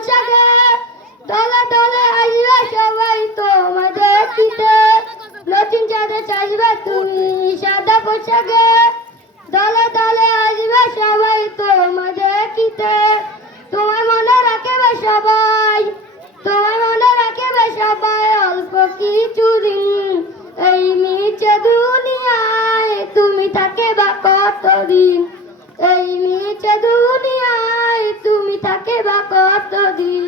পোশাকে দলে দলে আসবে সবাই তোমায় দেখিতে নতুন চাঁদে চাইবে তুমি সাদা পোশাকে দলে দলে আসবে সবাই তোমায় দেখিতে তোমায় মনে রাখবে সবাই তোমায় মনে রাখবে সবাই অল্প কিছুদিন এই নিচে দুনিয়ায় তুমি থাকে বা কতদিন এই নিচে দুনিয়ায় তুমি থাকে বা কতদিন